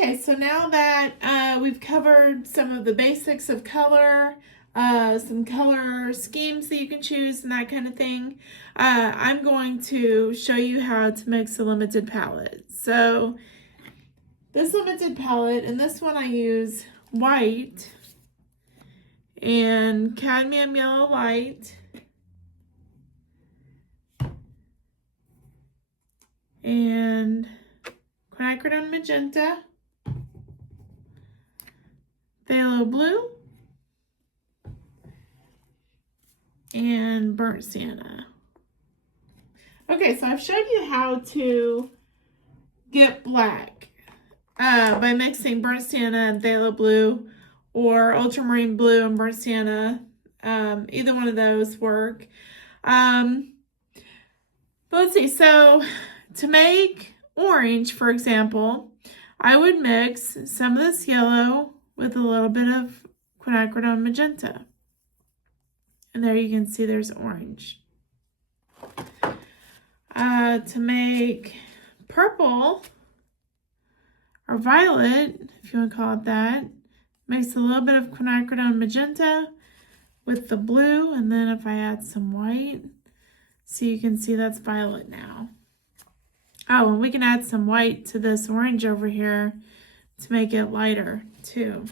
Okay, so now that we've covered some of the basics of color, some color schemes that you can choose and that kind of thing, I'm going to show you how to mix a limited palette. So this limited palette, and this one I use white and cadmium yellow light and Quinacridone Magenta, Phthalo Blue, and burnt sienna. Okay, so I've showed you how to get black by mixing burnt sienna and phthalo blue, or ultramarine blue and burnt sienna. Either one of those work. But let's see. So to make orange, for example, I would mix some of this yellow with a little bit of Quinacridone Magenta. And there you can see there's orange. To make purple or violet, if you want to call it that, mix a little bit of Quinacridone Magenta with the blue, and then if I add some white, so you can see that's violet now. Oh, and we can add some white to this orange over here to make it lighter too.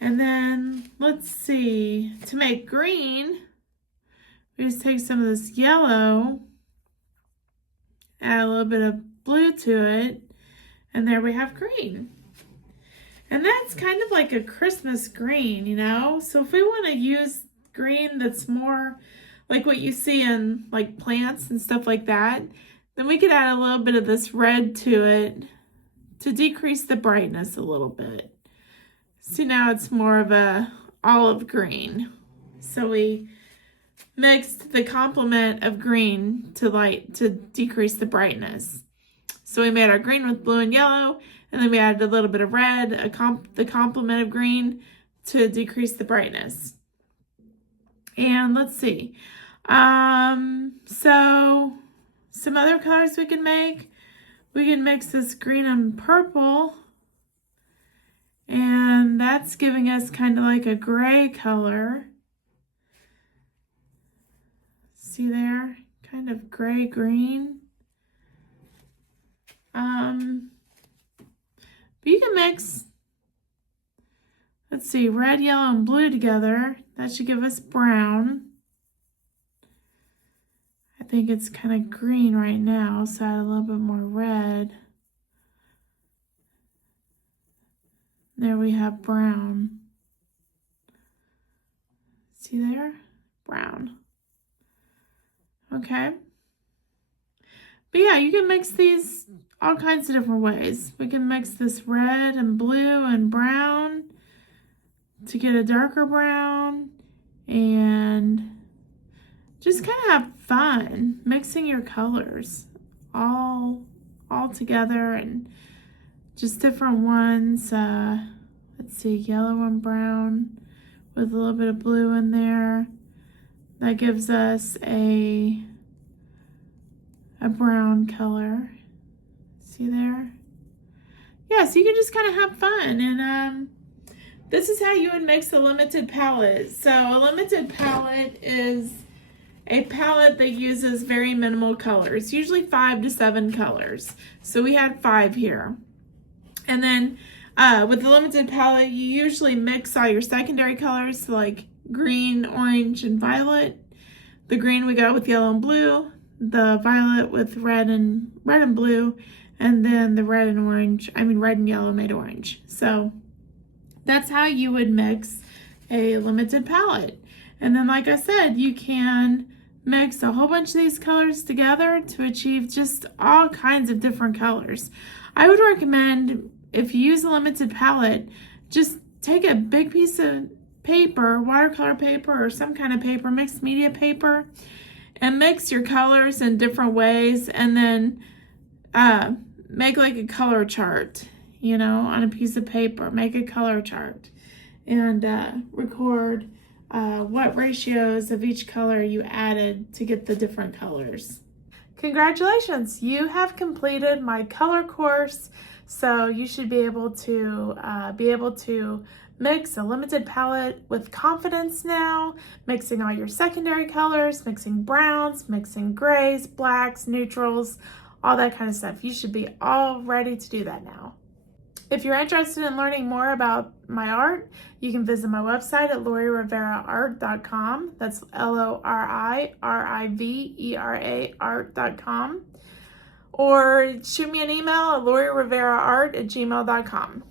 And then let's see, to make green, we just take some of this yellow, add a little bit of blue to it, and there we have green. And that's kind of like a Christmas green, you know? So if we want to use green that's more like what you see in like plants and stuff like that, then we could add a little bit of this red to it to decrease the brightness a little bit. See, now it's more of a olive green. So we mixed the complement of green to decrease the brightness. So we made our green with blue and yellow, and then we added a little bit of red, the complement of green, to decrease the brightness. And let's see. So some other colors we can make. We can mix this green and purple, and that's giving us kind of like a gray color. See there? Kind of gray-green. But you can mix, let's see, red, yellow, and blue together. That should give us brown. I think it's kind of green right now, so add a little bit more red. There we have brown. See there? Brown. Okay. But yeah, you can mix these all kinds of different ways. We can mix this red and blue and brown to get a darker brown, and just kind of have fun mixing your colors all together, and just different ones. Let's see, yellow and brown with a little bit of blue in there. That gives us a brown color. See there? Yeah, so you can just kind of have fun. And this is how you would mix a limited palette. So a limited palette is a palette that uses very minimal colors, usually 5 to 7 colors. So we had 5 here. And then with the limited palette, you usually mix all your secondary colors, so like green, orange, and violet. The green we got with yellow and blue, the violet with red and blue, and then the red and yellow made orange. So that's how you would mix a limited palette. And then, like I said, you can mix a whole bunch of these colors together to achieve just all kinds of different colors. I would recommend, if you use a limited palette, just take a big piece of paper, watercolor paper or some kind of paper, mixed media paper, and mix your colors in different ways, and then make like a color chart, you know, on a piece of paper. Make a color chart and record what ratios of each color you added to get the different colors. Congratulations, you have completed my color course. So you should be able to mix a limited palette with confidence now, mixing all your secondary colors, mixing browns, mixing grays, blacks, neutrals, all that kind of stuff. You should be all ready to do that now. If you're interested in learning more about my art, you can visit my website at LoriRiveraArt.com. That's LORIRIVERA art.com. Or shoot me an email at LoriRiveraArt@gmail.com.